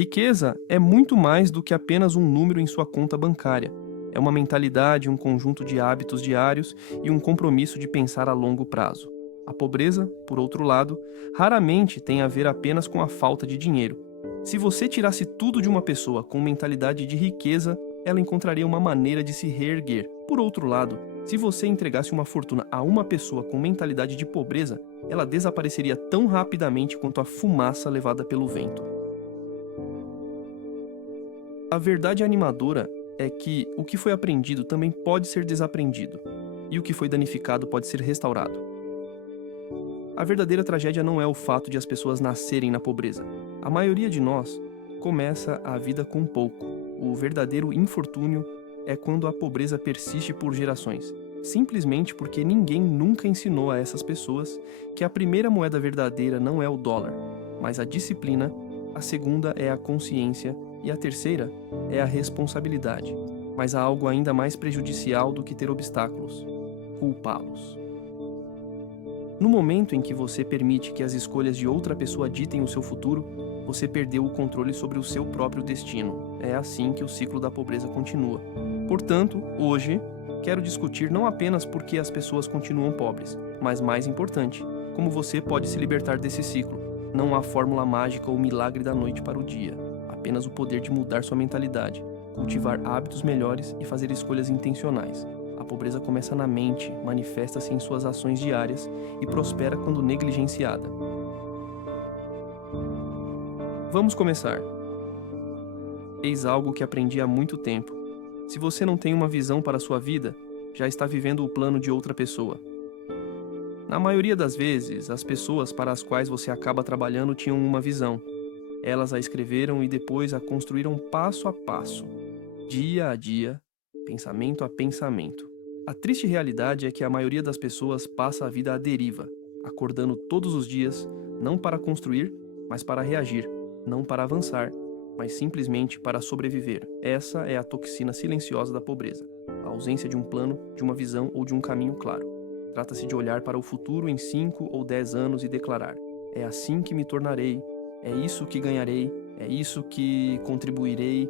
Riqueza é muito mais do que apenas um número em sua conta bancária. É uma mentalidade, um conjunto de hábitos diários e um compromisso de pensar a longo prazo. A pobreza, por outro lado, raramente tem a ver apenas com a falta de dinheiro. Se você tirasse tudo de uma pessoa com mentalidade de riqueza, ela encontraria uma maneira de se reerguer. Por outro lado, se você entregasse uma fortuna a uma pessoa com mentalidade de pobreza, ela desapareceria tão rapidamente quanto a fumaça levada pelo vento. A verdade animadora é que o que foi aprendido também pode ser desaprendido, e o que foi danificado pode ser restaurado. A verdadeira tragédia não é o fato de as pessoas nascerem na pobreza. A maioria de nós começa a vida com pouco. O verdadeiro infortúnio é quando a pobreza persiste por gerações, simplesmente porque ninguém nunca ensinou a essas pessoas que a primeira moeda verdadeira não é o dólar, mas a disciplina, a segunda é a consciência e a terceira é a responsabilidade. Mas há algo ainda mais prejudicial do que ter obstáculos: culpá-los. No momento em que você permite que as escolhas de outra pessoa ditem o seu futuro, você perdeu o controle sobre o seu próprio destino. É assim que o ciclo da pobreza continua. Portanto, hoje, quero discutir não apenas por que as pessoas continuam pobres, mas mais importante, como você pode se libertar desse ciclo. Não há fórmula mágica ou milagre da noite para o dia, apenas o poder de mudar sua mentalidade, cultivar hábitos melhores e fazer escolhas intencionais. A pobreza começa na mente, manifesta-se em suas ações diárias e prospera quando negligenciada. Vamos começar. Eis algo que aprendi há muito tempo. Se você não tem uma visão para a sua vida, já está vivendo o plano de outra pessoa. Na maioria das vezes, as pessoas para as quais você acaba trabalhando tinham uma visão. Elas a escreveram e depois a construíram passo a passo, dia a dia, pensamento a pensamento. A triste realidade é que a maioria das pessoas passa a vida à deriva, acordando todos os dias, não para construir, mas para reagir, não para avançar, mas simplesmente para sobreviver. Essa é a toxina silenciosa da pobreza, a ausência de um plano, de uma visão ou de um caminho claro. Trata-se de olhar para o futuro em 5 ou 10 anos e declarar: é assim que me tornarei, é isso que ganharei, é isso que contribuirei,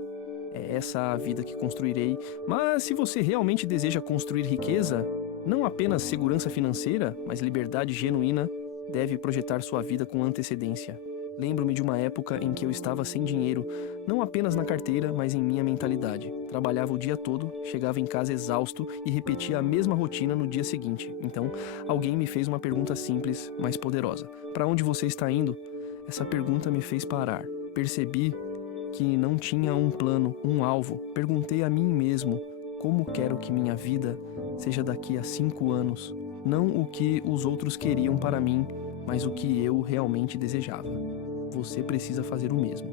é essa a vida que construirei. Mas se você realmente deseja construir riqueza, não apenas segurança financeira, mas liberdade genuína, deve projetar sua vida com antecedência. Lembro-me de uma época em que eu estava sem dinheiro, não apenas na carteira, mas em minha mentalidade. Trabalhava o dia todo, chegava em casa exausto e repetia a mesma rotina no dia seguinte. Então, alguém me fez uma pergunta simples, mas poderosa: para onde você está indo? Essa pergunta me fez parar. Percebi que não tinha um plano, um alvo. Perguntei a mim mesmo: como quero que minha vida seja daqui a 5 anos? Não o que os outros queriam para mim, mas o que eu realmente desejava. Você precisa fazer o mesmo.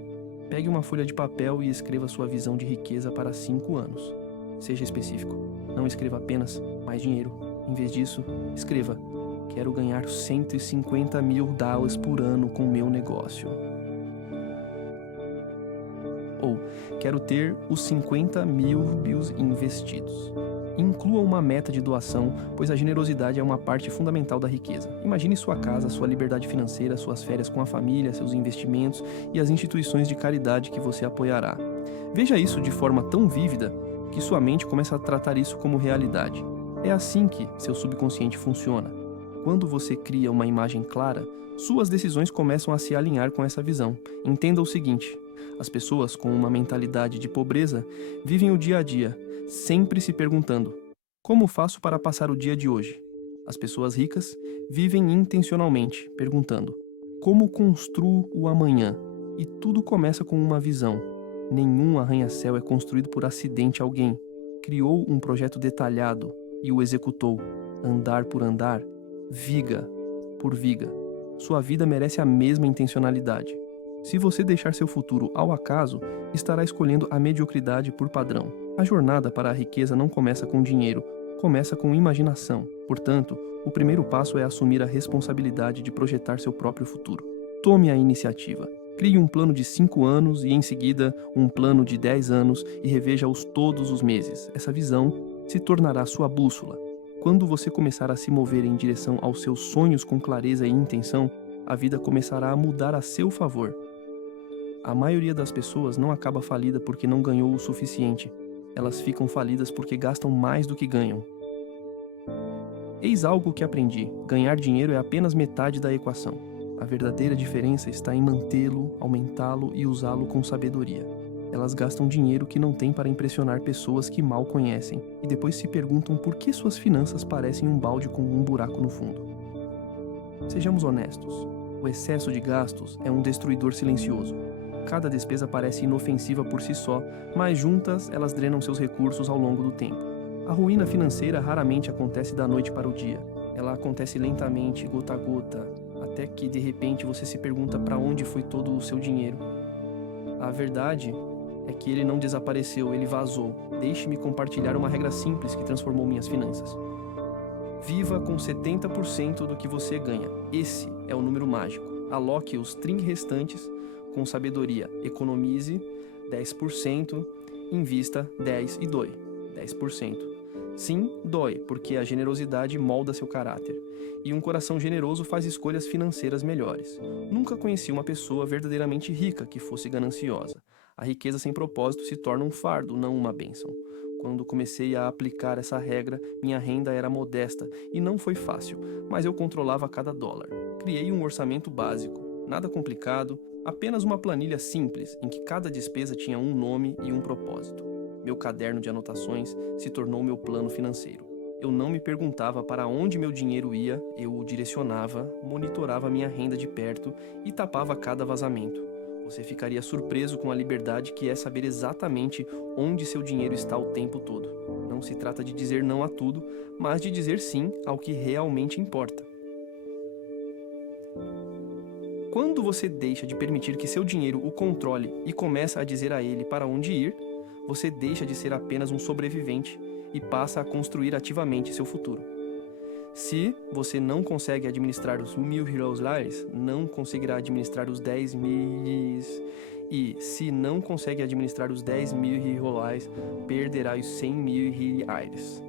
Pegue uma folha de papel e escreva sua visão de riqueza para 5 anos. Seja específico. Não escreva apenas mais dinheiro. Em vez disso, escreva: quero ganhar $150 mil por ano com meu negócio. Ou, quero ter os 50 mil investidos. Inclua uma meta de doação, pois a generosidade é uma parte fundamental da riqueza. Imagine sua casa, sua liberdade financeira, suas férias com a família, seus investimentos e as instituições de caridade que você apoiará. Veja isso de forma tão vívida que sua mente começa a tratar isso como realidade. É assim que seu subconsciente funciona. Quando você cria uma imagem clara, suas decisões começam a se alinhar com essa visão. Entenda o seguinte: as pessoas com uma mentalidade de pobreza vivem o dia a dia, sempre se perguntando: como faço para passar o dia de hoje? As pessoas ricas vivem intencionalmente, perguntando: como construo o amanhã? E tudo começa com uma visão. Nenhum arranha-céu é construído por acidente. Alguém criou um projeto detalhado e o executou, andar por andar, viga por viga. Sua vida merece a mesma intencionalidade. Se você deixar seu futuro ao acaso, estará escolhendo a mediocridade por padrão. A jornada para a riqueza não começa com dinheiro, começa com imaginação. Portanto, o primeiro passo é assumir a responsabilidade de projetar seu próprio futuro. Tome a iniciativa. Crie um plano de 5 anos e, em seguida, um plano de 10 anos e reveja-os todos os meses. Essa visão se tornará sua bússola. Quando você começar a se mover em direção aos seus sonhos com clareza e intenção, a vida começará a mudar a seu favor. A maioria das pessoas não acaba falida porque não ganhou o suficiente. Elas ficam falidas porque gastam mais do que ganham. Eis algo que aprendi: ganhar dinheiro é apenas metade da equação. A verdadeira diferença está em mantê-lo, aumentá-lo e usá-lo com sabedoria. Elas gastam dinheiro que não têm para impressionar pessoas que mal conhecem e depois se perguntam por que suas finanças parecem um balde com um buraco no fundo. Sejamos honestos. O excesso de gastos é um destruidor silencioso. Cada despesa parece inofensiva por si só, mas juntas elas drenam seus recursos ao longo do tempo. A ruína financeira raramente acontece da noite para o dia. Ela acontece lentamente, gota a gota, até que de repente você se pergunta para onde foi todo o seu dinheiro. A verdade é que ele não desapareceu, ele vazou. Deixe-me compartilhar uma regra simples que transformou minhas finanças. Viva com 70% do que você ganha. Esse é o número mágico. Aloque os 30 restantes com sabedoria. Economize 10%, invista 10% e doe 10%. Sim, dói, porque a generosidade molda seu caráter. E um coração generoso faz escolhas financeiras melhores. Nunca conheci uma pessoa verdadeiramente rica que fosse gananciosa. A riqueza sem propósito se torna um fardo, não uma bênção. Quando comecei a aplicar essa regra, minha renda era modesta e não foi fácil, mas eu controlava cada dólar. Criei um orçamento básico, nada complicado, apenas uma planilha simples em que cada despesa tinha um nome e um propósito. Meu caderno de anotações se tornou meu plano financeiro. Eu não me perguntava para onde meu dinheiro ia, eu o direcionava, monitorava minha renda de perto e tapava cada vazamento. Você ficaria surpreso com a liberdade que é saber exatamente onde seu dinheiro está o tempo todo. Não se trata de dizer não a tudo, mas de dizer sim ao que realmente importa. Quando você deixa de permitir que seu dinheiro o controle e começa a dizer a ele para onde ir, você deixa de ser apenas um sobrevivente e passa a construir ativamente seu futuro. Se você não consegue administrar os $1.000, não conseguirá administrar os 10.000. E se não consegue administrar os 10.000, perderá os 100.000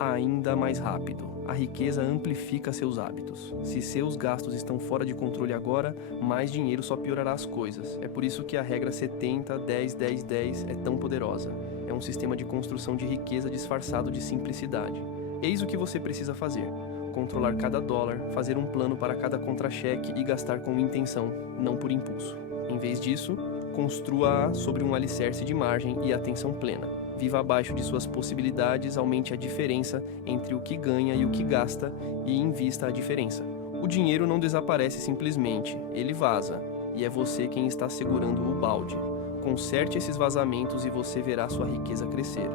ainda mais rápido. A riqueza amplifica seus hábitos. Se seus gastos estão fora de controle agora, mais dinheiro só piorará as coisas. É por isso que a regra 70, 10, 10, 10 é tão poderosa. É um sistema de construção de riqueza disfarçado de simplicidade. Eis o que você precisa fazer: controlar cada dólar, fazer um plano para cada contra-cheque e gastar com intenção, não por impulso. Em vez disso, construa-a sobre um alicerce de margem e atenção plena. Viva abaixo de suas possibilidades, aumente a diferença entre o que ganha e o que gasta e invista a diferença. O dinheiro não desaparece simplesmente, ele vaza, e é você quem está segurando o balde. Conserte esses vazamentos e você verá sua riqueza crescer.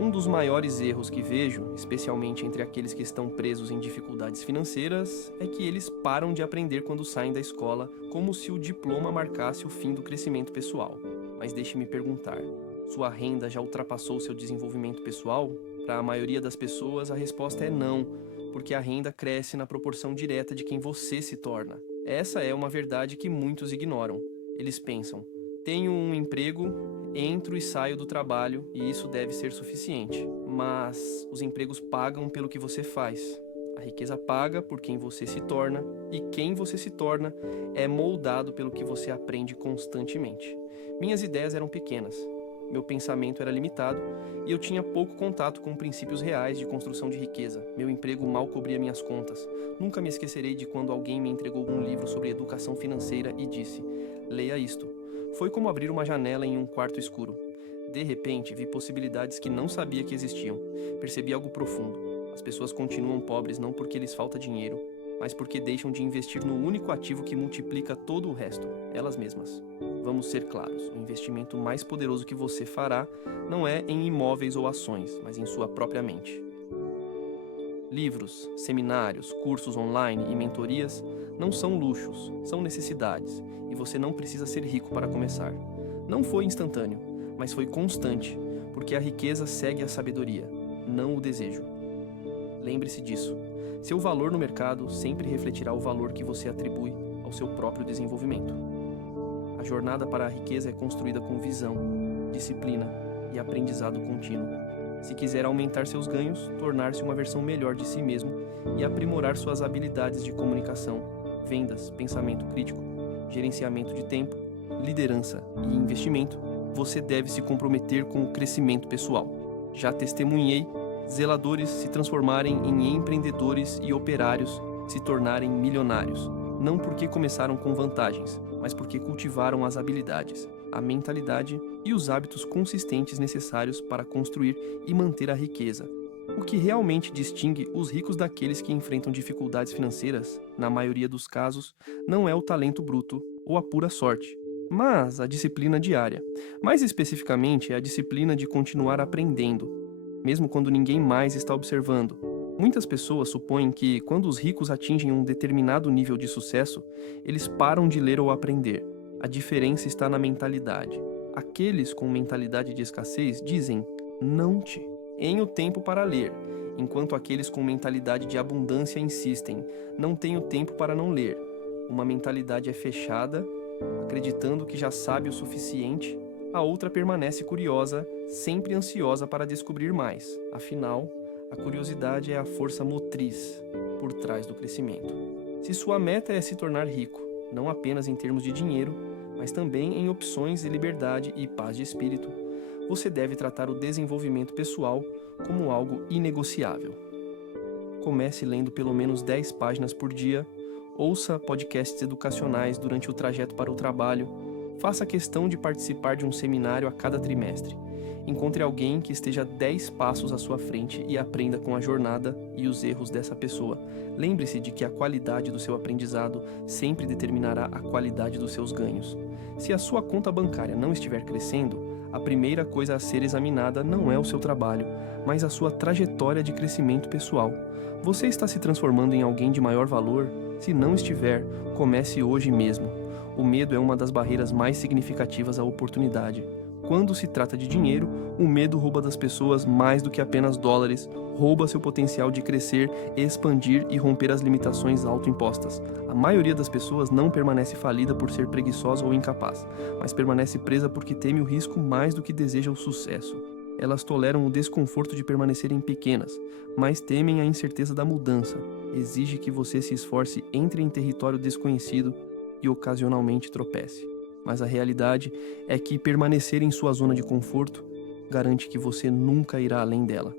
Um dos maiores erros que vejo, especialmente entre aqueles que estão presos em dificuldades financeiras, é que eles param de aprender quando saem da escola, como se o diploma marcasse o fim do crescimento pessoal. Mas deixe-me perguntar: sua renda já ultrapassou seu desenvolvimento pessoal? Para a maioria das pessoas, a resposta é não, porque a renda cresce na proporção direta de quem você se torna. Essa é uma verdade que muitos ignoram. Eles pensam: tenho um emprego, entro e saio do trabalho e isso deve ser suficiente. Mas os empregos pagam pelo que você faz. A riqueza paga por quem você se torna, e quem você se torna é moldado pelo que você aprende constantemente. Minhas ideias eram pequenas. Meu pensamento era limitado e eu tinha pouco contato com princípios reais de construção de riqueza. Meu emprego mal cobria minhas contas. Nunca me esquecerei de quando alguém me entregou um livro sobre educação financeira e disse: leia isto. Foi como abrir uma janela em um quarto escuro. De repente, vi possibilidades que não sabia que existiam. Percebi algo profundo. As pessoas continuam pobres não porque lhes falta dinheiro, mas porque deixam de investir no único ativo que multiplica todo o resto, elas mesmas. Vamos ser claros, o investimento mais poderoso que você fará não é em imóveis ou ações, mas em sua própria mente. Livros, seminários, cursos online e mentorias não são luxos, são necessidades, e você não precisa ser rico para começar. Não foi instantâneo, mas foi constante, porque a riqueza segue a sabedoria, não o desejo. Lembre-se disso. Seu valor no mercado sempre refletirá o valor que você atribui ao seu próprio desenvolvimento. A jornada para a riqueza é construída com visão, disciplina e aprendizado contínuo. Se quiser aumentar seus ganhos, tornar-se uma versão melhor de si mesmo e aprimorar suas habilidades de comunicação, vendas, pensamento crítico, gerenciamento de tempo liderança e investimento, você deve se comprometer com o crescimento pessoal. Já testemunhei zeladores se transformarem em empreendedores e operários se tornarem milionários, não porque começaram com vantagens, mas porque cultivaram as habilidades, a mentalidade e os hábitos consistentes necessários para construir e manter a riqueza. O que realmente distingue os ricos daqueles que enfrentam dificuldades financeiras, na maioria dos casos, não é o talento bruto ou a pura sorte, mas a disciplina diária. Mais especificamente, é a disciplina de continuar aprendendo, mesmo quando ninguém mais está observando. Muitas pessoas supõem que, quando os ricos atingem um determinado nível de sucesso, eles param de ler ou aprender. A diferença está na mentalidade. Aqueles com mentalidade de escassez dizem, não tenho tempo para ler, enquanto aqueles com mentalidade de abundância insistem, não tenho tempo para não ler. Uma mentalidade é fechada, acreditando que já sabe o suficiente, a outra permanece curiosa, sempre ansiosa para descobrir mais. Afinal, a curiosidade é a força motriz por trás do crescimento. Se sua meta é se tornar rico, não apenas em termos de dinheiro, mas também em opções e liberdade e paz de espírito, você deve tratar o desenvolvimento pessoal como algo inegociável. Comece lendo pelo menos 10 páginas por dia, ouça podcasts educacionais durante o trajeto para o trabalho, faça questão de participar de um seminário a cada trimestre. Encontre alguém que esteja 10 passos à sua frente e aprenda com a jornada e os erros dessa pessoa. Lembre-se de que a qualidade do seu aprendizado sempre determinará a qualidade dos seus ganhos. Se a sua conta bancária não estiver crescendo, a primeira coisa a ser examinada não é o seu trabalho, mas a sua trajetória de crescimento pessoal. Você está se transformando em alguém de maior valor? Se não estiver, comece hoje mesmo. O medo é uma das barreiras mais significativas à oportunidade. Quando se trata de dinheiro, o medo rouba das pessoas mais do que apenas dólares, rouba seu potencial de crescer, expandir e romper as limitações autoimpostas. A maioria das pessoas não permanece falida por ser preguiçosa ou incapaz, mas permanece presa porque teme o risco mais do que deseja o sucesso. Elas toleram o desconforto de permanecerem pequenas, mas temem a incerteza da mudança. Exige que você se esforce, entre em território desconhecido e ocasionalmente tropece. Mas a realidade é que permanecer em sua zona de conforto garante que você nunca irá além dela.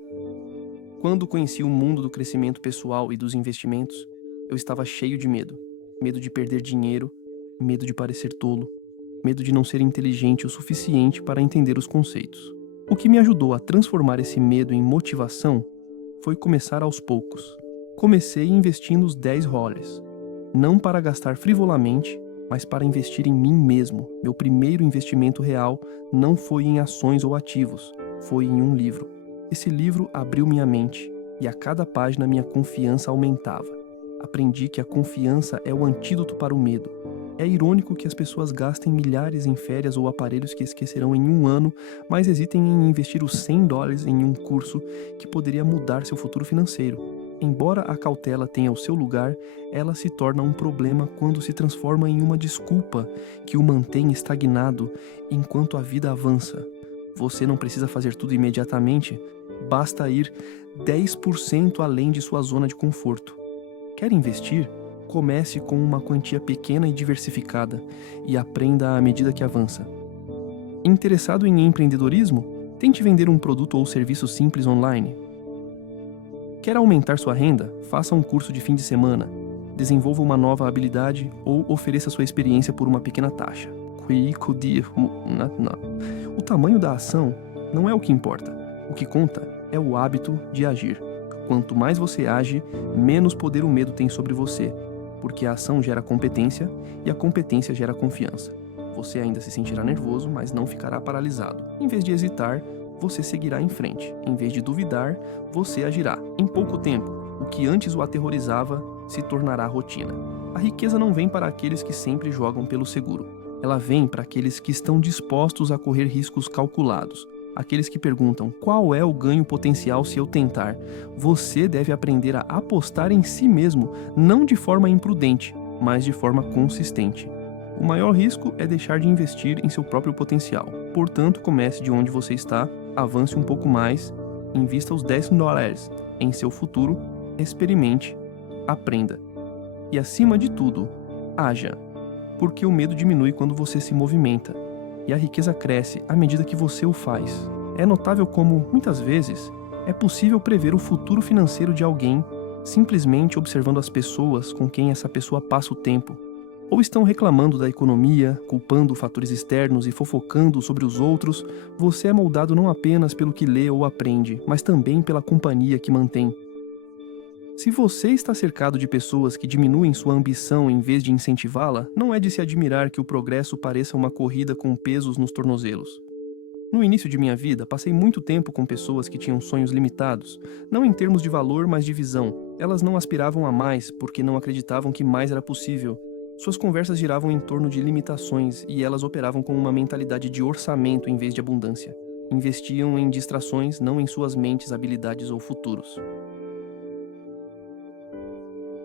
Quando conheci o mundo do crescimento pessoal e dos investimentos, eu estava cheio de medo. Medo de perder dinheiro, medo de parecer tolo, medo de não ser inteligente o suficiente para entender os conceitos. O que me ajudou a transformar esse medo em motivação foi começar aos poucos. Comecei investindo os $10, não para gastar frivolamente, mas para investir em mim mesmo. Meu primeiro investimento real não foi em ações ou ativos, foi em um livro. Esse livro abriu minha mente, e a cada página minha confiança aumentava. Aprendi que a confiança é o antídoto para o medo. É irônico que as pessoas gastem milhares em férias ou aparelhos que esquecerão em um ano, mas hesitem em investir os $100 em um curso que poderia mudar seu futuro financeiro. Embora a cautela tenha o seu lugar, ela se torna um problema quando se transforma em uma desculpa que o mantém estagnado enquanto a vida avança. Você não precisa fazer tudo imediatamente, basta ir 10% além de sua zona de conforto. Quer investir? Comece com uma quantia pequena e diversificada e aprenda à medida que avança. Interessado em empreendedorismo? Tente vender um produto ou serviço simples online. Quer aumentar sua renda? Faça um curso de fim de semana, desenvolva uma nova habilidade ou ofereça sua experiência por uma pequena taxa. O tamanho da ação não é o que importa. O que conta é o hábito de agir. Quanto mais você age, menos poder o medo tem sobre você, porque a ação gera competência e a competência gera confiança. Você ainda se sentirá nervoso, mas não ficará paralisado. Em vez de hesitar, você seguirá em frente. Em vez de duvidar, você agirá. Em pouco tempo, o que antes o aterrorizava se tornará rotina. A riqueza não vem para aqueles que sempre jogam pelo seguro. Ela vem para aqueles que estão dispostos a correr riscos calculados. Aqueles que perguntam, qual é o ganho potencial se eu tentar? Você deve aprender a apostar em si mesmo, não de forma imprudente, mas de forma consistente. O maior risco é deixar de investir em seu próprio potencial. Portanto, comece de onde você está, avance um pouco mais, invista os $10 em seu futuro, experimente, aprenda. E acima de tudo, haja. porque o medo diminui quando você se movimenta, e a riqueza cresce à medida que você o faz. É notável como, muitas vezes, é possível prever o futuro financeiro de alguém simplesmente observando as pessoas com quem essa pessoa passa o tempo. Ou estão reclamando da economia, culpando fatores externos e fofocando sobre os outros. Você é moldado não apenas pelo que lê ou aprende, mas também pela companhia que mantém. Se você está cercado de pessoas que diminuem sua ambição em vez de incentivá-la, não é de se admirar que o progresso pareça uma corrida com pesos nos tornozelos. No início de minha vida, passei muito tempo com pessoas que tinham sonhos limitados, não em termos de valor, mas de visão. Elas não aspiravam a mais porque não acreditavam que mais era possível. Suas conversas giravam em torno de limitações e elas operavam com uma mentalidade de orçamento em vez de abundância. Investiam em distrações, não em suas mentes, habilidades ou futuros.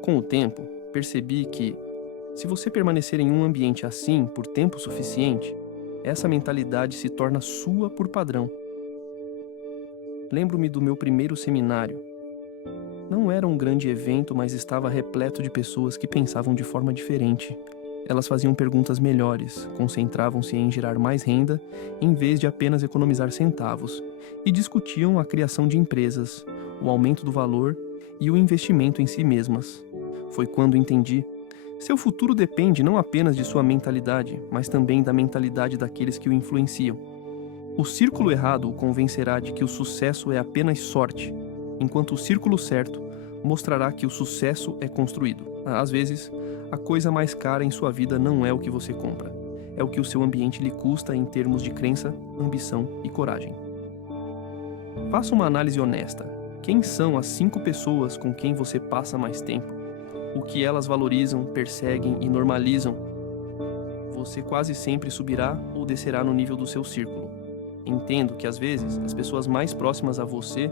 Com o tempo, percebi que, se você permanecer em um ambiente assim por tempo suficiente, essa mentalidade se torna sua por padrão. Lembro-me do meu primeiro seminário. Não era um grande evento, mas estava repleto de pessoas que pensavam de forma diferente. Elas faziam perguntas melhores, concentravam-se em gerar mais renda, em vez de apenas economizar centavos, e discutiam a criação de empresas, o aumento do valor e o investimento em si mesmas. Foi quando entendi: seu futuro depende não apenas de sua mentalidade, mas também da mentalidade daqueles que o influenciam. O círculo errado o convencerá de que o sucesso é apenas sorte, enquanto o círculo certo mostrará que o sucesso é construído. Às vezes, a coisa mais cara em sua vida não é o que você compra, é o que o seu ambiente lhe custa em termos de crença, ambição e coragem. Faça uma análise honesta. Quem são as 5 pessoas com quem você passa mais tempo? O que elas valorizam, perseguem e normalizam? Você quase sempre subirá ou descerá no nível do seu círculo. Entendo que às vezes as pessoas mais próximas a você,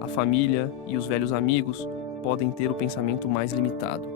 a família e os velhos amigos, podem ter o pensamento mais limitado.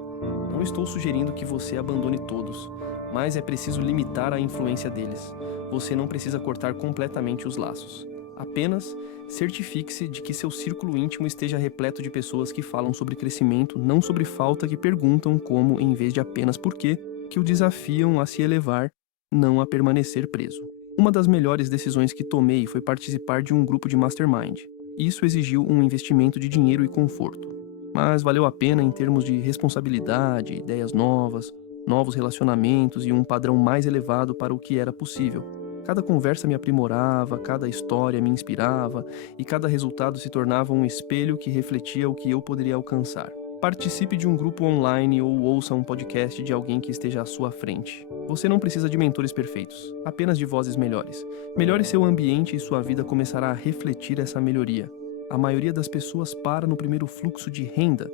Não estou sugerindo que você abandone todos, mas é preciso limitar a influência deles. Você não precisa cortar completamente os laços. Apenas certifique-se de que seu círculo íntimo esteja repleto de pessoas que falam sobre crescimento, não sobre falta, que perguntam como, em vez de apenas por quê, que o desafiam a se elevar, não a permanecer preso. Uma das melhores decisões que tomei foi participar de um grupo de mastermind. Isso exigiu um investimento de dinheiro e conforto, mas valeu a pena em termos de responsabilidade, ideias novas, novos relacionamentos e um padrão mais elevado para o que era possível. Cada conversa me aprimorava, cada história me inspirava e cada resultado se tornava um espelho que refletia o que eu poderia alcançar. Participe de um grupo online ou ouça um podcast de alguém que esteja à sua frente. Você não precisa de mentores perfeitos, apenas de vozes melhores. Melhore seu ambiente e sua vida começará a refletir essa melhoria. A maioria das pessoas para no primeiro fluxo de renda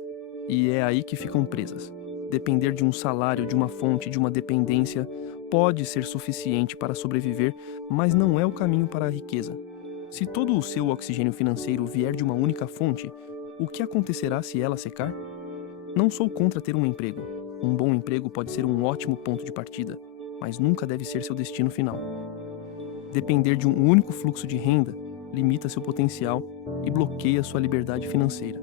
e é aí que ficam presas. Depender de um salário, de uma fonte, de uma dependência pode ser suficiente para sobreviver, mas não é o caminho para a riqueza. Se todo o seu oxigênio financeiro vier de uma única fonte, o que acontecerá se ela secar? Não sou contra ter um emprego. Um bom emprego pode ser um ótimo ponto de partida, mas nunca deve ser seu destino final. Depender de um único fluxo de renda limita seu potencial e bloqueia sua liberdade financeira.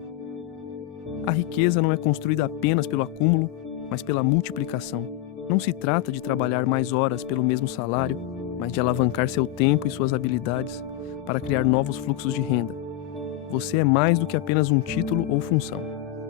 A riqueza não é construída apenas pelo acúmulo, mas pela multiplicação. Não se trata de trabalhar mais horas pelo mesmo salário, mas de alavancar seu tempo e suas habilidades para criar novos fluxos de renda. Você é mais do que apenas um título ou função.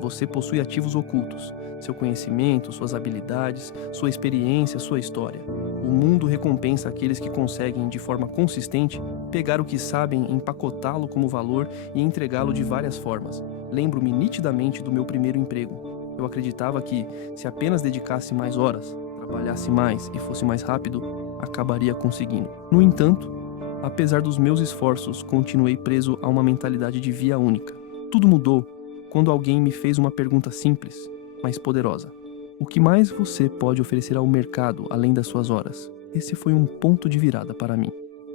Você possui ativos ocultos, seu conhecimento, suas habilidades, sua experiência, sua história. O mundo recompensa aqueles que conseguem, de forma consistente, pegar o que sabem, empacotá-lo como valor e entregá-lo de várias formas. Lembro-me nitidamente do meu primeiro emprego. Eu acreditava que, se apenas dedicasse mais horas, trabalhasse mais e fosse mais rápido, acabaria conseguindo. No entanto, apesar dos meus esforços, continuei preso a uma mentalidade de via única. Tudo mudou quando alguém me fez uma pergunta simples, mas poderosa. O que mais você pode oferecer ao mercado além das suas horas? Esse foi um ponto de virada para mim.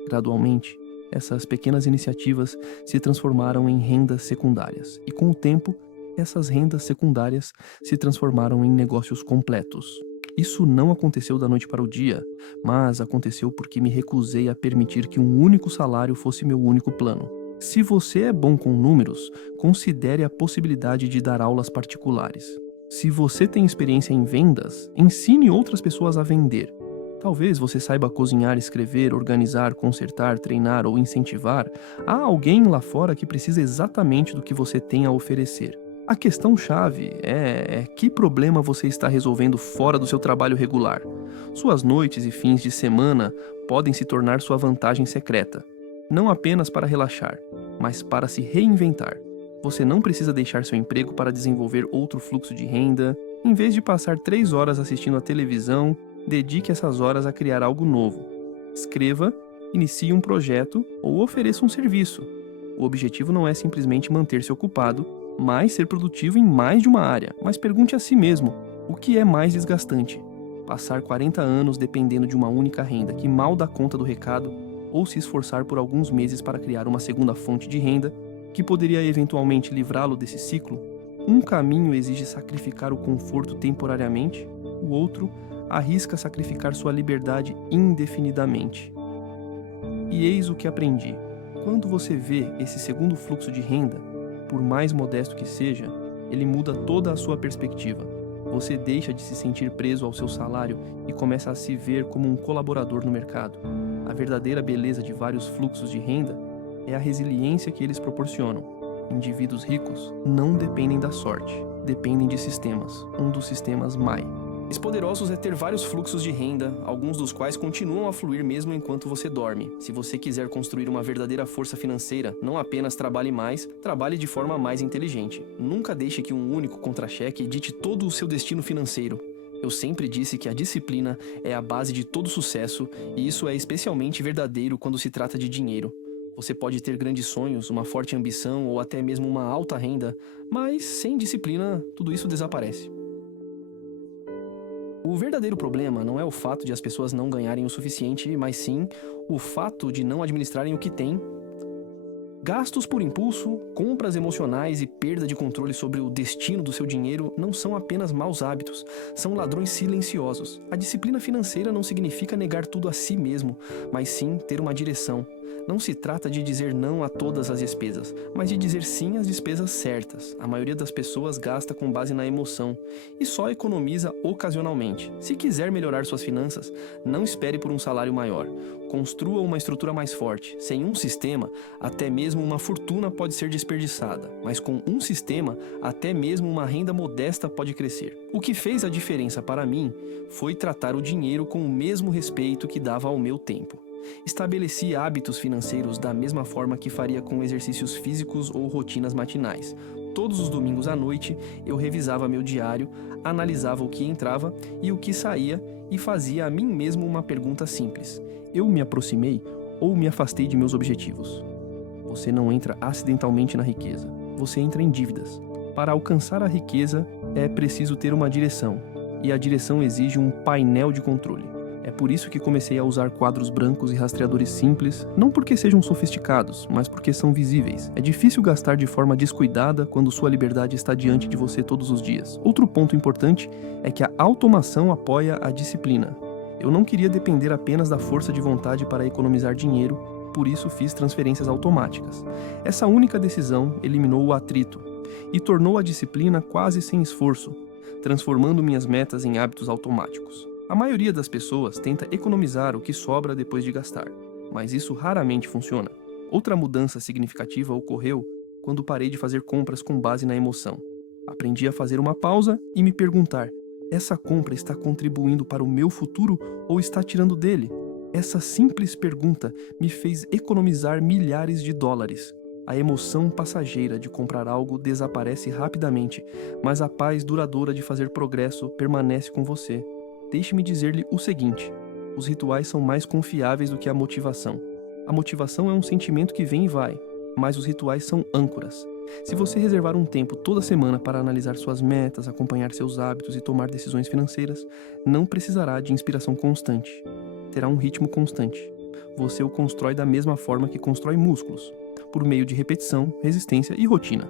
Gradualmente, essas pequenas iniciativas se transformaram em rendas secundárias, e com o tempo, essas rendas secundárias se transformaram em negócios completos. Isso não aconteceu da noite para o dia, mas aconteceu porque me recusei a permitir que um único salário fosse meu único plano. Se você é bom com números, considere a possibilidade de dar aulas particulares. Se você tem experiência em vendas, ensine outras pessoas a vender. Talvez você saiba cozinhar, escrever, organizar, consertar, treinar ou incentivar. Há alguém lá fora que precisa exatamente do que você tem a oferecer. A questão-chave é que problema você está resolvendo fora do seu trabalho regular. Suas noites e fins de semana podem se tornar sua vantagem secreta. Não apenas para relaxar, mas para se reinventar. Você não precisa deixar seu emprego para desenvolver outro fluxo de renda. Em vez de passar 3 horas assistindo a televisão, dedique essas horas a criar algo novo. Escreva, inicie um projeto ou ofereça um serviço. O objetivo não é simplesmente manter-se ocupado, mas ser produtivo em mais de uma área. Mas pergunte a si mesmo, o que é mais desgastante? Passar 40 anos dependendo de uma única renda que mal dá conta do recado, ou se esforçar por alguns meses para criar uma segunda fonte de renda, que poderia eventualmente livrá-lo desse ciclo? Um caminho exige sacrificar o conforto temporariamente, o outro arrisca sacrificar sua liberdade indefinidamente. E eis o que aprendi. Quando você vê esse segundo fluxo de renda, por mais modesto que seja, ele muda toda a sua perspectiva. Você deixa de se sentir preso ao seu salário e começa a se ver como um colaborador no mercado. A verdadeira beleza de vários fluxos de renda é a resiliência que eles proporcionam. Indivíduos ricos não dependem da sorte, dependem de sistemas, um dos sistemas MAI. Poderosos é ter vários fluxos de renda, alguns dos quais continuam a fluir mesmo enquanto você dorme. Se você quiser construir uma verdadeira força financeira, não apenas trabalhe mais, trabalhe de forma mais inteligente. Nunca deixe que um único contra-cheque dite todo o seu destino financeiro. Eu sempre disse que a disciplina é a base de todo sucesso, e isso é especialmente verdadeiro quando se trata de dinheiro. Você pode ter grandes sonhos, uma forte ambição ou até mesmo uma alta renda, mas sem disciplina, tudo isso desaparece. O verdadeiro problema não é o fato de as pessoas não ganharem o suficiente, mas sim o fato de não administrarem o que têm. Gastos por impulso, compras emocionais e perda de controle sobre o destino do seu dinheiro não são apenas maus hábitos, são ladrões silenciosos. A disciplina financeira não significa negar tudo a si mesmo, mas sim ter uma direção. Não se trata de dizer não a todas as despesas, mas de dizer sim às despesas certas. A maioria das pessoas gasta com base na emoção e só economiza ocasionalmente. Se quiser melhorar suas finanças, não espere por um salário maior. Construa uma estrutura mais forte. Sem um sistema, até mesmo uma fortuna pode ser desperdiçada, mas com um sistema, até mesmo uma renda modesta pode crescer. O que fez a diferença para mim foi tratar o dinheiro com o mesmo respeito que dava ao meu tempo. Estabeleci hábitos financeiros da mesma forma que faria com exercícios físicos ou rotinas matinais. Todos os domingos à noite, eu revisava meu diário, analisava o que entrava e o que saía e fazia a mim mesmo uma pergunta simples. Eu me aproximei ou me afastei de meus objetivos? Você não entra acidentalmente na riqueza. Você entra em dívidas. Para alcançar a riqueza, é preciso ter uma direção, e a direção exige um painel de controle. É por isso que comecei a usar quadros brancos e rastreadores simples, não porque sejam sofisticados, mas porque são visíveis. É difícil gastar de forma descuidada quando sua liberdade está diante de você todos os dias. Outro ponto importante é que a automação apoia a disciplina. Eu não queria depender apenas da força de vontade para economizar dinheiro, por isso fiz transferências automáticas. Essa única decisão eliminou o atrito e tornou a disciplina quase sem esforço, transformando minhas metas em hábitos automáticos. A maioria das pessoas tenta economizar o que sobra depois de gastar, mas isso raramente funciona. Outra mudança significativa ocorreu quando parei de fazer compras com base na emoção. Aprendi a fazer uma pausa e me perguntar: essa compra está contribuindo para o meu futuro ou está tirando dele? Essa simples pergunta me fez economizar milhares de dólares. A emoção passageira de comprar algo desaparece rapidamente, mas a paz duradoura de fazer progresso permanece com você. Deixe-me dizer-lhe o seguinte: os rituais são mais confiáveis do que a motivação. A motivação é um sentimento que vem e vai, mas os rituais são âncoras. Se você reservar um tempo toda semana para analisar suas metas, acompanhar seus hábitos e tomar decisões financeiras, não precisará de inspiração constante. Terá um ritmo constante. Você o constrói da mesma forma que constrói músculos, por meio de repetição, resistência e rotina.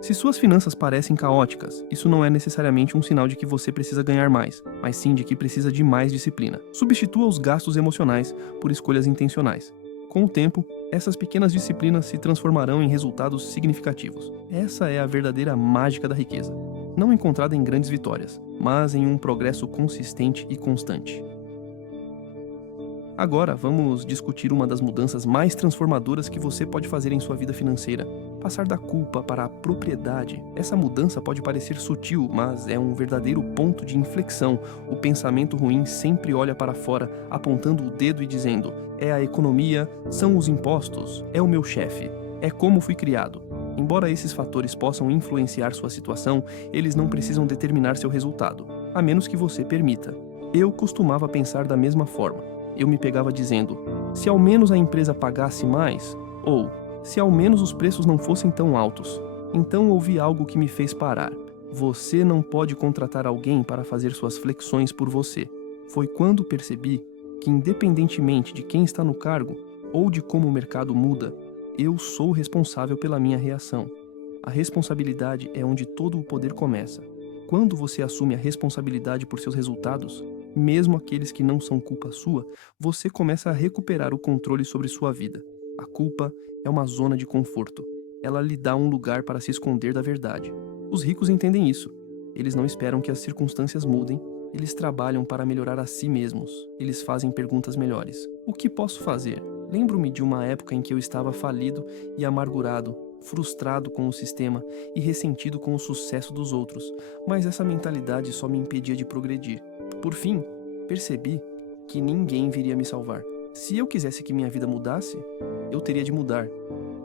Se suas finanças parecem caóticas, isso não é necessariamente um sinal de que você precisa ganhar mais, mas sim de que precisa de mais disciplina. Substitua os gastos emocionais por escolhas intencionais. Com o tempo, Essas pequenas disciplinas se transformarão em resultados significativos. Essa é a verdadeira mágica da riqueza. Não encontrada em grandes vitórias, mas em um progresso consistente e constante. Agora, vamos discutir uma das mudanças mais transformadoras que você pode fazer em sua vida financeira. Passar da culpa para a propriedade. Essa mudança pode parecer sutil, mas é um verdadeiro ponto de inflexão. O pensamento ruim sempre olha para fora, apontando o dedo e dizendo: é a economia, são os impostos, é o meu chefe, é como fui criado. Embora esses fatores possam influenciar sua situação, eles não precisam determinar seu resultado, a menos que você permita. Eu costumava pensar da mesma forma. Eu me pegava dizendo: se ao menos a empresa pagasse mais, ou se ao menos os preços não fossem tão altos. Então ouvi algo que me fez parar. Você não pode contratar alguém para fazer suas flexões por você. Foi quando percebi que, independentemente de quem está no cargo ou de como o mercado muda, eu sou responsável pela minha reação. A responsabilidade é onde todo o poder começa. Quando você assume a responsabilidade por seus resultados, mesmo aqueles que não são culpa sua, você começa a recuperar o controle sobre sua vida. A culpa é uma zona de conforto. Ela lhe dá um lugar para se esconder da verdade. Os ricos entendem isso. Eles não esperam que as circunstâncias mudem. Eles trabalham para melhorar a si mesmos. Eles fazem perguntas melhores. O que posso fazer? Lembro-me de uma época em que eu estava falido e amargurado, frustrado com o sistema e ressentido com o sucesso dos outros, mas essa mentalidade só me impedia de progredir. Por fim, percebi que ninguém viria me salvar. Se eu quisesse que minha vida mudasse, eu teria de mudar.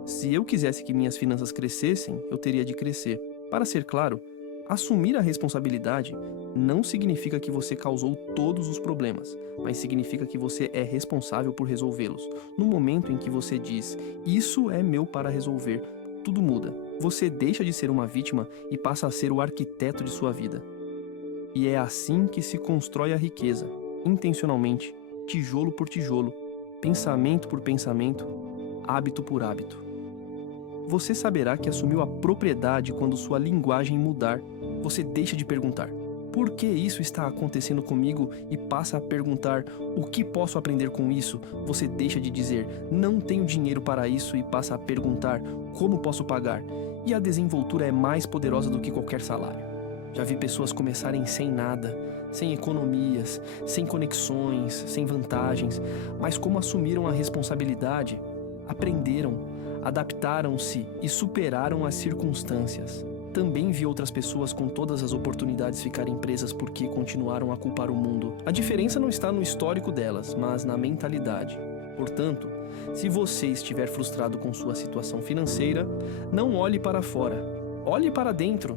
Se eu quisesse que minhas finanças crescessem, eu teria de crescer. Para ser claro, assumir a responsabilidade não significa que você causou todos os problemas, mas significa que você é responsável por resolvê-los. No momento em que você diz: isso é meu para resolver, tudo muda. Você deixa de ser uma vítima e passa a ser o arquiteto de sua vida. E é assim que se constrói a riqueza, intencionalmente, tijolo por tijolo, pensamento por pensamento, hábito por hábito. Você saberá que assumiu a propriedade quando sua linguagem mudar. Você deixa de perguntar: por que isso está acontecendo comigo? E passa a perguntar: o que posso aprender com isso? Você deixa de dizer: não tenho dinheiro para isso, e passa a perguntar: como posso pagar? E a desenvoltura é mais poderosa do que qualquer salário. Já vi pessoas começarem sem nada, sem economias, sem conexões, sem vantagens, mas como assumiram a responsabilidade, aprenderam, adaptaram-se e superaram as circunstâncias. Também vi outras pessoas com todas as oportunidades ficarem presas porque continuaram a culpar o mundo. A diferença não está no histórico delas, mas na mentalidade. Portanto, se você estiver frustrado com sua situação financeira, não olhe para fora, olhe para dentro.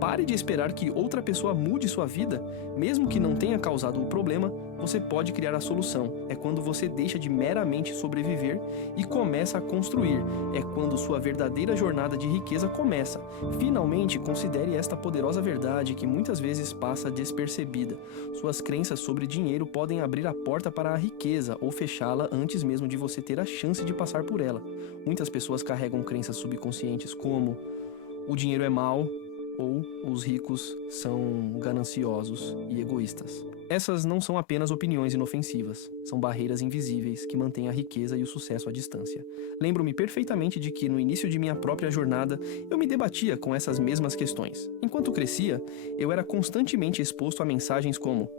Pare de esperar que outra pessoa mude sua vida, mesmo que não tenha causado o problema. Você pode criar a solução. É quando você deixa de meramente sobreviver e começa a construir. É quando sua verdadeira jornada de riqueza começa. Finalmente, considere esta poderosa verdade que muitas vezes passa despercebida. Suas crenças sobre dinheiro podem abrir a porta para a riqueza ou fechá-la antes mesmo de você ter a chance de passar por ela. Muitas pessoas carregam crenças subconscientes como: o dinheiro é mau, ou os ricos são gananciosos e egoístas. Essas não são apenas opiniões inofensivas, são barreiras invisíveis que mantêm a riqueza e o sucesso à distância. Lembro-me perfeitamente de que no início de minha própria jornada, eu me debatia com essas mesmas questões. Enquanto crescia, eu era constantemente exposto a mensagens como: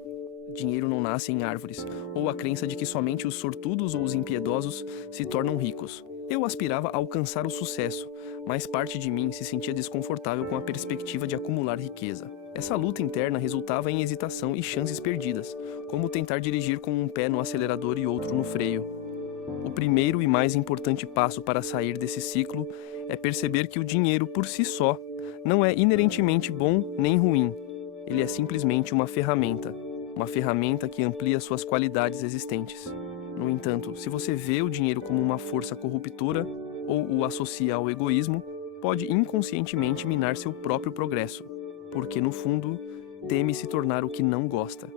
dinheiro não nasce em árvores, ou a crença de que somente os sortudos ou os impiedosos se tornam ricos. Eu aspirava a alcançar o sucesso, mas parte de mim se sentia desconfortável com a perspectiva de acumular riqueza. Essa luta interna resultava em hesitação e chances perdidas, como tentar dirigir com um pé no acelerador e outro no freio. O primeiro e mais importante passo para sair desse ciclo é perceber que o dinheiro por si só não é inerentemente bom nem ruim. Ele é simplesmente uma ferramenta que amplia suas qualidades existentes. No entanto, se você vê o dinheiro como uma força corruptora ou o associa ao egoísmo, pode inconscientemente minar seu próprio progresso, porque, no fundo, teme se tornar o que não gosta.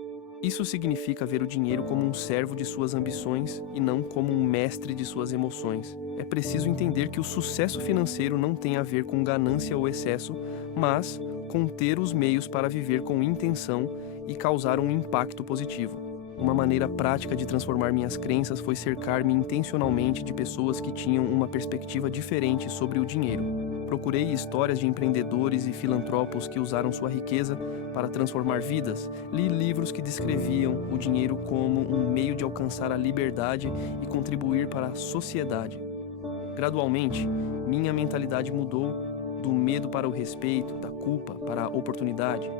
Isso significa ver o dinheiro como um servo de suas ambições e não como um mestre de suas emoções. É preciso entender que o sucesso financeiro não tem a ver com ganância ou excesso, mas com ter os meios para viver com intenção e causar um impacto positivo. Uma maneira prática de transformar minhas crenças foi cercar-me intencionalmente de pessoas que tinham uma perspectiva diferente sobre o dinheiro. Procurei histórias de empreendedores e filantropos que usaram sua riqueza para transformar vidas. Li livros que descreviam o dinheiro como um meio de alcançar a liberdade e contribuir para a sociedade. Gradualmente, minha mentalidade mudou do medo para o respeito, da culpa para a oportunidade.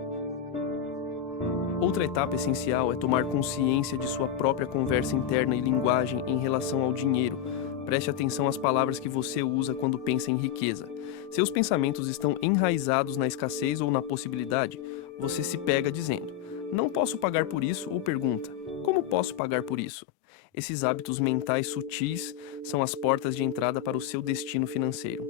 Outra etapa essencial é tomar consciência de sua própria conversa interna e linguagem em relação ao dinheiro. Preste atenção às palavras que você usa quando pensa em riqueza. Seus pensamentos estão enraizados na escassez ou na possibilidade? Você se pega dizendo, não posso pagar por isso, ou pergunta, como posso pagar por isso? Esses hábitos mentais sutis são as portas de entrada para o seu destino financeiro.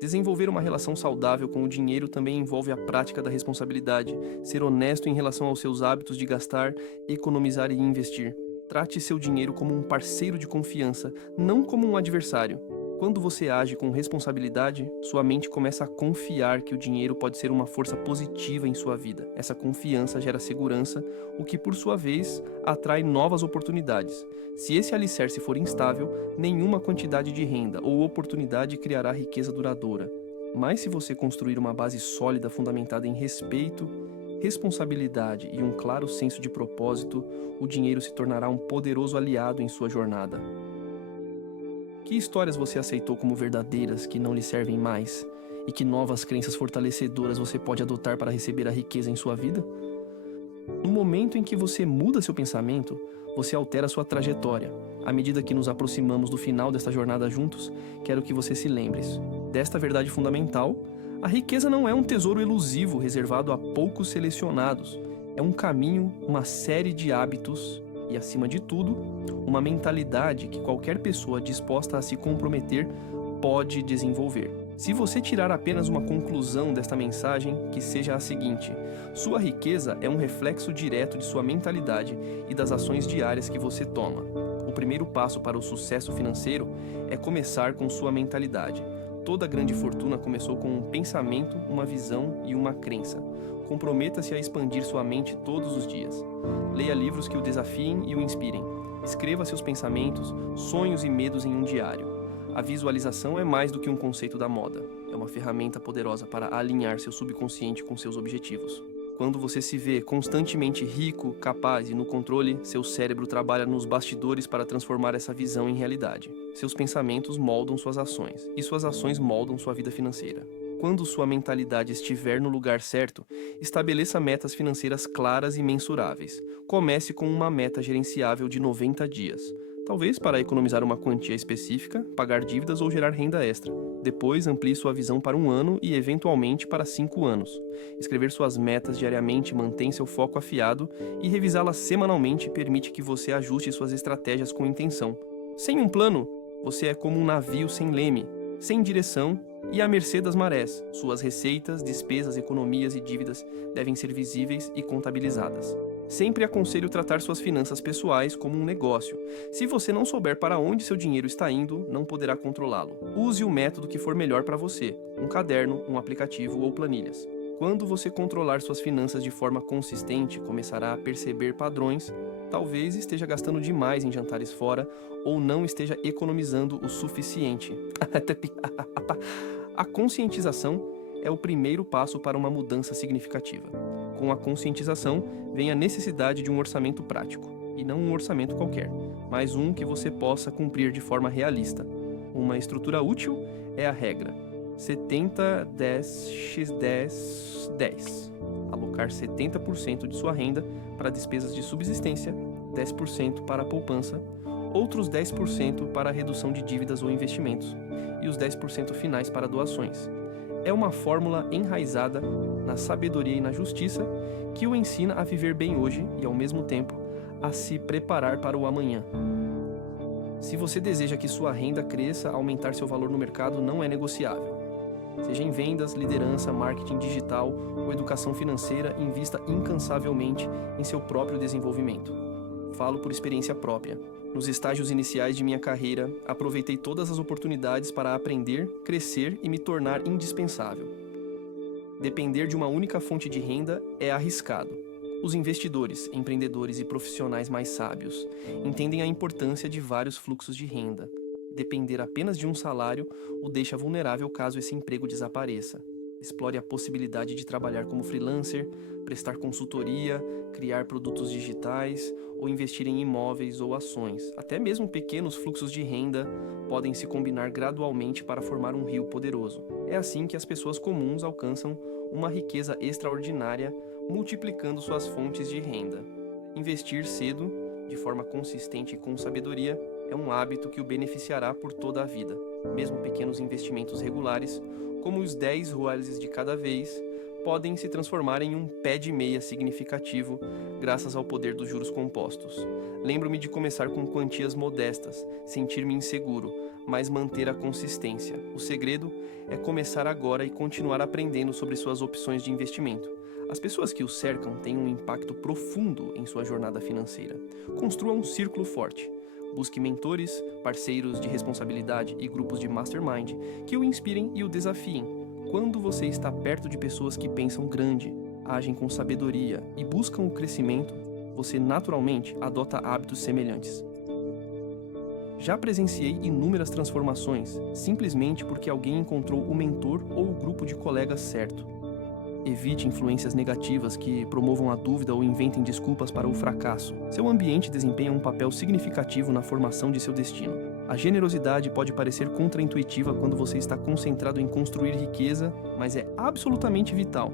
Desenvolver uma relação saudável com o dinheiro também envolve a prática da responsabilidade, ser honesto em relação aos seus hábitos de gastar, economizar e investir. Trate seu dinheiro como um parceiro de confiança, não como um adversário. Quando você age com responsabilidade, sua mente começa a confiar que o dinheiro pode ser uma força positiva em sua vida. Essa confiança gera segurança, o que por sua vez atrai novas oportunidades. Se esse alicerce for instável, nenhuma quantidade de renda ou oportunidade criará riqueza duradoura. Mas se você construir uma base sólida fundamentada em respeito, responsabilidade e um claro senso de propósito, o dinheiro se tornará um poderoso aliado em sua jornada. Que histórias você aceitou como verdadeiras que não lhe servem mais? E que novas crenças fortalecedoras você pode adotar para receber a riqueza em sua vida? No momento em que você muda seu pensamento, você altera sua trajetória. À medida que nos aproximamos do final desta jornada juntos, quero que você se lembre desta verdade fundamental. A riqueza não é um tesouro elusivo reservado a poucos selecionados. É um caminho, uma série de hábitos e, acima de tudo, uma mentalidade que qualquer pessoa disposta a se comprometer pode desenvolver. Se você tirar apenas uma conclusão desta mensagem, que seja a seguinte: sua riqueza é um reflexo direto de sua mentalidade e das ações diárias que você toma. O primeiro passo para o sucesso financeiro é começar com sua mentalidade. Toda grande fortuna começou com um pensamento, uma visão e uma crença. Comprometa-se a expandir sua mente todos os dias. Leia livros que o desafiem e o inspirem. Escreva seus pensamentos, sonhos e medos em um diário. A visualização é mais do que um conceito da moda. É uma ferramenta poderosa para alinhar seu subconsciente com seus objetivos. Quando você se vê constantemente rico, capaz e no controle, seu cérebro trabalha nos bastidores para transformar essa visão em realidade. Seus pensamentos moldam suas ações, e suas ações moldam sua vida financeira. Quando sua mentalidade estiver no lugar certo, estabeleça metas financeiras claras e mensuráveis. Comece com uma meta gerenciável de 90 dias. Talvez para economizar uma quantia específica, pagar dívidas ou gerar renda extra. Depois, amplie sua visão para 1 ano e, eventualmente, para 5 anos. Escrever suas metas diariamente mantém seu foco afiado e revisá-las semanalmente permite que você ajuste suas estratégias com intenção. Sem um plano, você é como um navio sem leme, sem direção e à mercê das marés. Suas receitas, despesas, economias e dívidas devem ser visíveis e contabilizadas. Sempre aconselho tratar suas finanças pessoais como um negócio. Se você não souber para onde seu dinheiro está indo, não poderá controlá-lo. Use o método que for melhor para você, um caderno, um aplicativo ou planilhas. Quando você controlar suas finanças de forma consistente, começará a perceber padrões. Talvez esteja gastando demais em jantares fora ou não esteja economizando o suficiente. A conscientização é o primeiro passo para uma mudança significativa. Com a conscientização, vem a necessidade de um orçamento prático, e não um orçamento qualquer, mas um que você possa cumprir de forma realista. Uma estrutura útil é a regra 70-10-X-10-10. Alocar 70% de sua renda para despesas de subsistência, 10% para a poupança, outros 10% para a redução de dívidas ou investimentos, e os 10% finais para doações. É uma fórmula enraizada na sabedoria e na justiça que o ensina a viver bem hoje e, ao mesmo tempo, a se preparar para o amanhã. Se você deseja que sua renda cresça, aumentar seu valor no mercado não é negociável. Seja em vendas, liderança, marketing digital ou educação financeira, invista incansavelmente em seu próprio desenvolvimento. Falo por experiência própria. Nos estágios iniciais de minha carreira, aproveitei todas as oportunidades para aprender, crescer e me tornar indispensável. Depender de uma única fonte de renda é arriscado. Os investidores, empreendedores e profissionais mais sábios entendem a importância de vários fluxos de renda. Depender apenas de um salário o deixa vulnerável caso esse emprego desapareça. Explore a possibilidade de trabalhar como freelancer, prestar consultoria, criar produtos digitais ou investir em imóveis ou ações. Até mesmo pequenos fluxos de renda podem se combinar gradualmente para formar um rio poderoso. É assim que as pessoas comuns alcançam uma riqueza extraordinária, multiplicando suas fontes de renda. Investir cedo, de forma consistente e com sabedoria, é um hábito que o beneficiará por toda a vida. Mesmo pequenos investimentos regulares, como os 10 royalties de cada vez, podem se transformar em um pé de meia significativo graças ao poder dos juros compostos. Lembro-me de começar com quantias modestas, sentir-me inseguro, mas manter a consistência. O segredo é começar agora e continuar aprendendo sobre suas opções de investimento. As pessoas que o cercam têm um impacto profundo em sua jornada financeira. Construa um círculo forte. Busque mentores, parceiros de responsabilidade e grupos de mastermind que o inspirem e o desafiem. Quando você está perto de pessoas que pensam grande, agem com sabedoria e buscam o crescimento, você naturalmente adota hábitos semelhantes. Já presenciei inúmeras transformações, simplesmente porque alguém encontrou o mentor ou o grupo de colegas certo. Evite influências negativas que promovam a dúvida ou inventem desculpas para o fracasso. Seu ambiente desempenha um papel significativo na formação de seu destino. A generosidade pode parecer contraintuitiva quando você está concentrado em construir riqueza, mas é absolutamente vital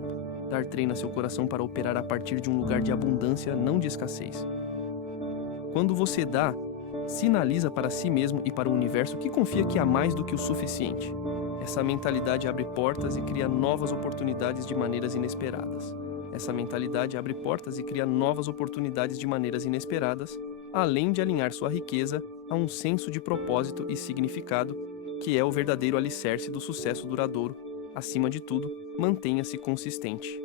dar treino a seu coração para operar a partir de um lugar de abundância, não de escassez. Quando você dá, sinaliza para si mesmo e para o universo que confia que há mais do que o suficiente. Essa mentalidade abre portas e cria novas oportunidades de maneiras inesperadas. Além de alinhar sua riqueza a um senso de propósito e significado, que é o verdadeiro alicerce do sucesso duradouro. Acima de tudo, mantenha-se consistente.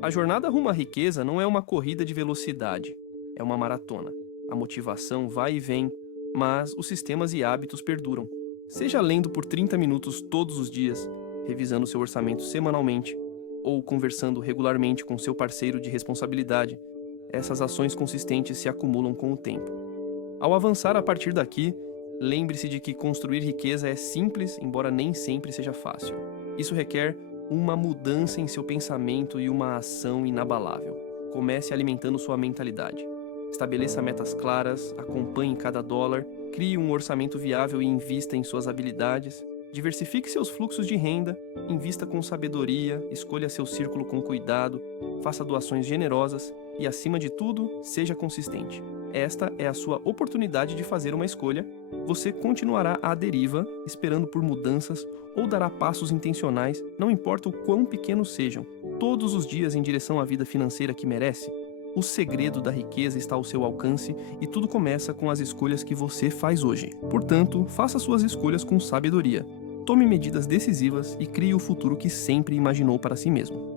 A jornada rumo à riqueza não é uma corrida de velocidade, é uma maratona. A motivação vai e vem, mas os sistemas e hábitos perduram. Seja lendo por 30 minutos todos os dias, revisando seu orçamento semanalmente, ou conversando regularmente com seu parceiro de responsabilidade, essas ações consistentes se acumulam com o tempo. Ao avançar a partir daqui, lembre-se de que construir riqueza é simples, embora nem sempre seja fácil. Isso requer uma mudança em seu pensamento e uma ação inabalável. Comece alimentando sua mentalidade. Estabeleça metas claras, acompanhe cada dólar, crie um orçamento viável e invista em suas habilidades. Diversifique seus fluxos de renda, invista com sabedoria, escolha seu círculo com cuidado, faça doações generosas e, acima de tudo, seja consistente. Esta é a sua oportunidade de fazer uma escolha. Você continuará à deriva, esperando por mudanças, ou dará passos intencionais, não importa o quão pequenos sejam, todos os dias em direção à vida financeira que merece? O segredo da riqueza está ao seu alcance e tudo começa com as escolhas que você faz hoje. Portanto, faça suas escolhas com sabedoria. Tome medidas decisivas e crie o futuro que sempre imaginou para si mesmo.